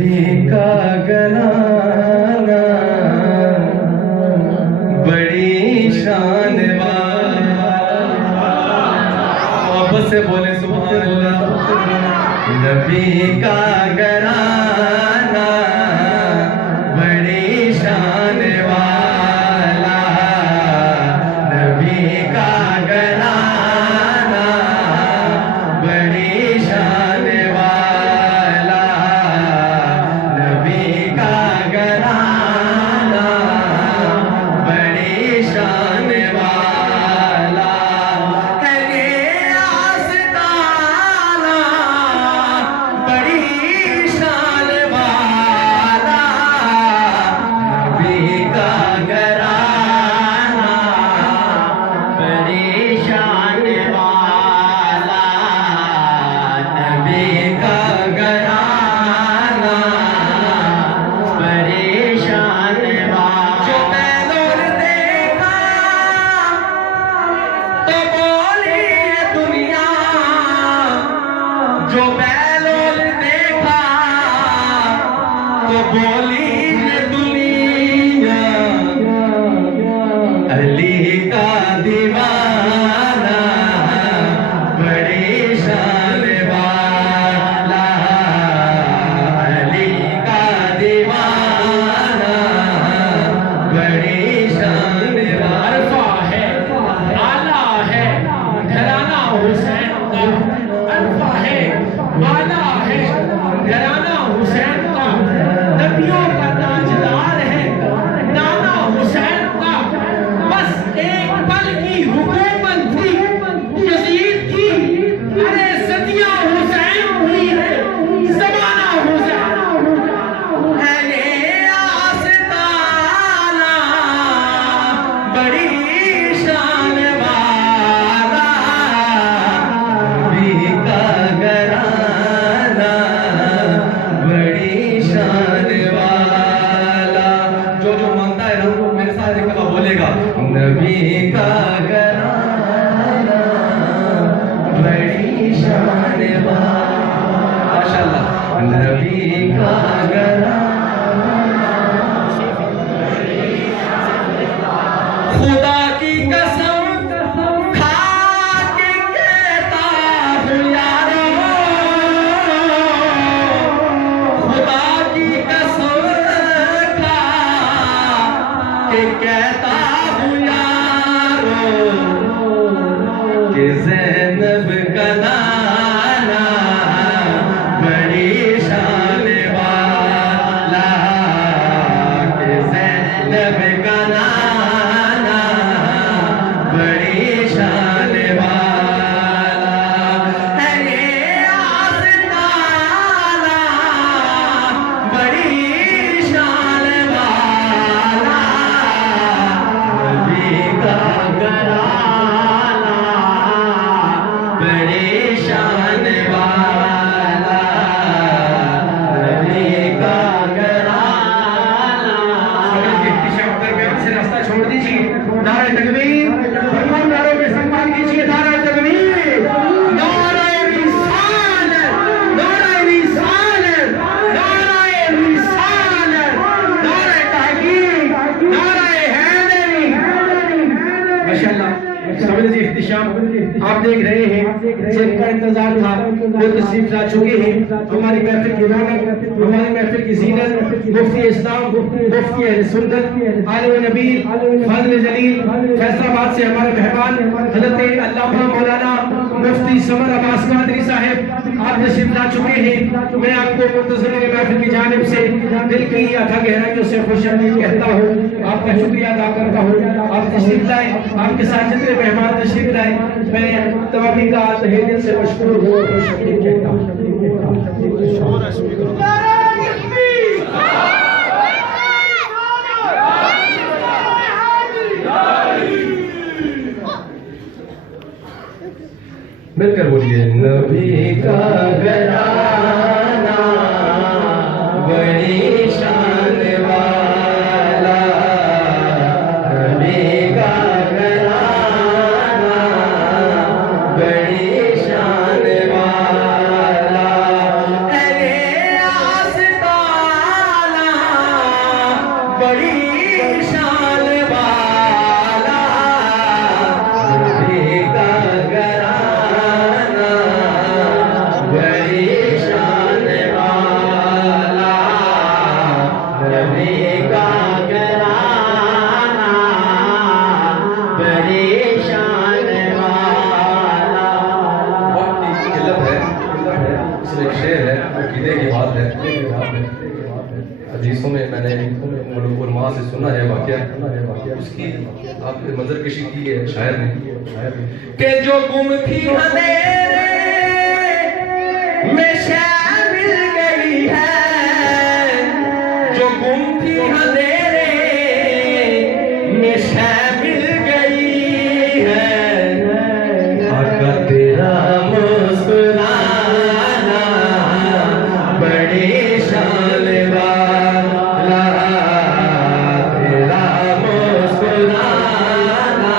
नबी का घराना बड़ी शान वाला। वापस से बोले सुभान अल्लाह। नबी का घराना बड़ी शान वाला। नबी का घराना बड़ी शान वाला। नबी का घराना बड़ी शान वाला। है ये आस्ताना बड़ी शान वाला। नबी का घराना बड़ी शान वाला। नबी का घराना बड़ी शान वाला। जो बैलोर देखा तो बोली दुनिया। जो बैलोर देखा तो बोली दुनिया। अली का दीवाना बड़ी शान वाला। अली का दीवाना बड़ी शान वाला। अरफा है, आला है, घराना हुसैन का। अरफा है, आला है, घराना हुसैन का। नबियों का ताजदार है, नाना हुसैन का। बस एक पल की हुकूमत थी यजीद की। अरे सदियां हुसैन हुई है, ज़माना हुसैन। है ये आस्ताना बड़ी शान वाला। नबी का घराना बड़ी शान वाला। जो जो मानता है ना वो मेरे साथ एक दफा बोलेगा नबी का घराना बड़ी शान वाला। माशाअल्लाह। नबी का घराना खुदा की कसम खा के कहता हूँ यारो। खुदा की कसम खा के कहता हूँ यारो कि ज़ैनब का नाना बड़ी शान वाला। कि ज़ैनब का नाना बड़ी शान वाला। है ये आस्ताना बड़ी शान वाला। नबी का घराना बड़ी शान वाला। नबी का घराना। दरमियान से रास्ता छोड़ दीजिए। नारे तकबीर, तमाम नारों में सम्मान कीजिए। नारे तकबीर, नारे रिसालत, नारे रिसालत, नारे रिसालत, नारे तहकीक, नारे हैदरी। माशाअल्लाह। समझ लीजिए इख्तिशाम आप देख रहे हैं जिनका इंतजार था वो तशरीफ ला चुके हैं। हमारी महफिल की रौनक, हमारी महफिल की जीनत, मुफ्ती इस्लाम, मुफ्ती अहले सुन्नत, आलिम नबी, फाज़िल जलील फैसलाबाद से हमारे मेहमान हज़रत अल्लामा मौलाना मुफ्ती समर अब्बास कादरी साहब आप तशरीफ ला चुके हैं। मैं आपको मुंतज़िर महफिल की जानिब से दिल की अथाह गहराइयों से खुशामदीद कहता हूँ। आपका शुक्रिया अदा करता हूँ। आप तशरीफ लाए, आपके साथ जितने मेहमान तशरीफ लाए मैं तमामी का तहे दिल से मशकूर हूँ और खुशखबरी कहता हूँ। मिलकर बोलिए नबी का घराना बड़ी शान वाला। नबी का घराना बड़ी शान वाला। है ये आस्ताना हदीसों में मैंने उलमा से सुना है वाक़या, उसकी आपने मंजर कशी की है शायर ने कि जो गुम थी अंधेरे में शय मिल गई है, जो गुम थी अंधेरे में शय मिल गई है, आका तेरा मुस्कुराना बड़ी शान वाला, तेरा मुस्कुराना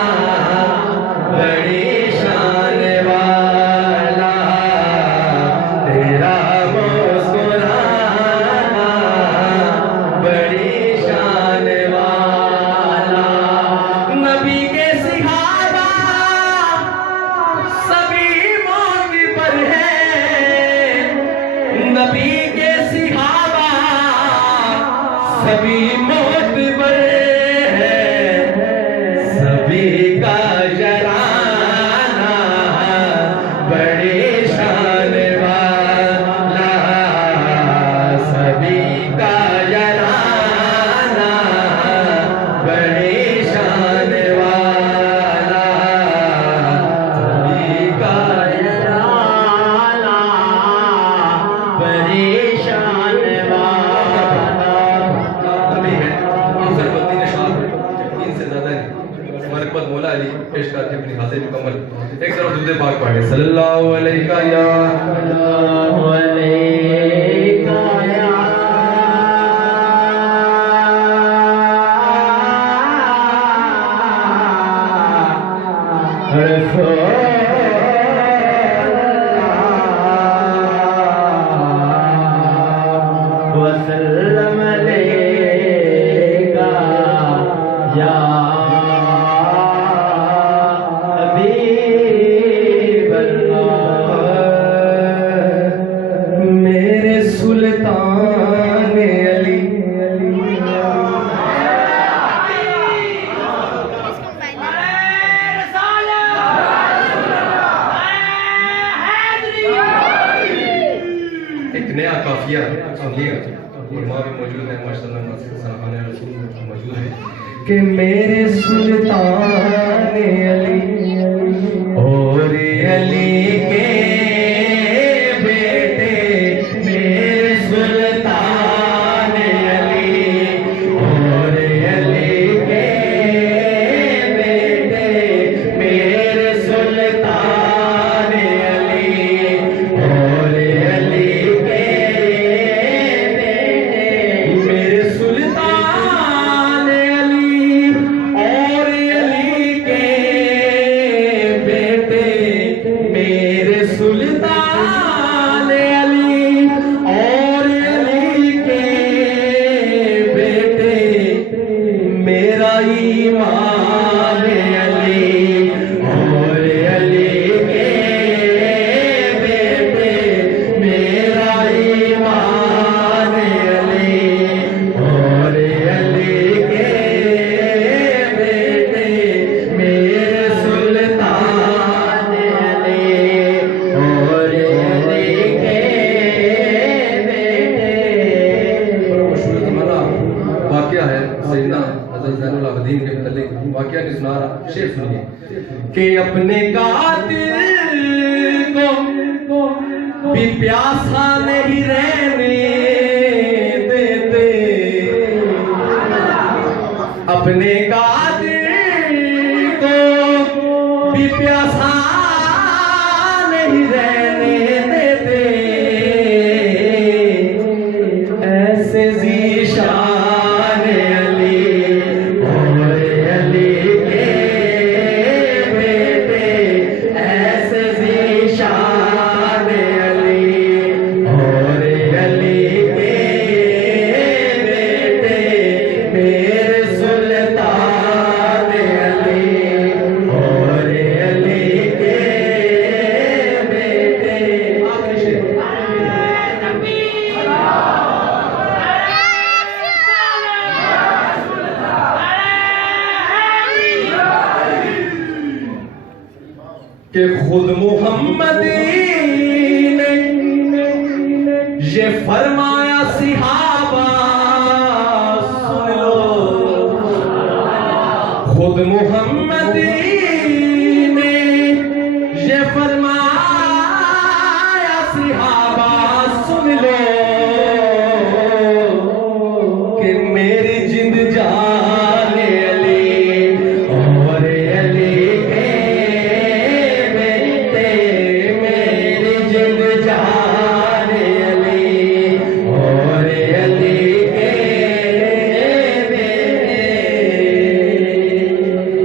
बड़ी शान वाला, तेरा मुस्कुराना बड़ी शान वाला। नबी के सिहाबा सभी मौत पर है, नबी के सिहाबा सभी मौत पर है, सभी का जराना बड़ी शान वाला, सभी का जराना बड़ी शान वाला, सभी का जराना बड़ी शान वाला। नबी है अफसर बंदी निशान 3 से ज्यादा नहीं मरकबत मौला अली पेश करते अपनी हाजिर मुकम्मल। एक तरफ दूसरे पाक पढ़े सल्लल्लाहु अलैहि या सल्लल्लाहु अलैहि या वसल्लम अलैका या हबीबल्लाह, मेरे सुल्तान अली एक नया काफिया सुनिएगा, उलमा भी मौजूद है माशाअल्लाह, सलाम रसूल मौजूद है कि मेरे सुल्तान अली और अली के बेटे, मेरे सुल्तान अली और अली के बेटे, मेरे सुल्तान अली और अली के बेटे, मेरे सुल्तान अली और अली के बेटे, मेरे सुल्तान अली और अली के बेटे, मेरा ईमान अली और अली के बेटे, मेरा ईमान अली और अली के बेटे, मेरे सुल्तान अली और अली के बेटे। बड़ा मशहूर ज़माना वाक़या है सैयदना हज़रत ज़ैनुल आबिदीन के मुतल्लिक़ वाक़या की सुना रहा, शेर सुनिए कि अपने कातिल को भी प्यासा नहीं रहने देते, अपने कातिल को भी प्यासा नहीं रहने देते, ऐसे ज़ीशान अली और अली के बेटे, ऐसे ज़ीशान अली और अली के बेटे, मेरे सुल्तान अली और अली के बेटे। आखिरी शेर कि खुद मुहम्मदी ने ये फरमा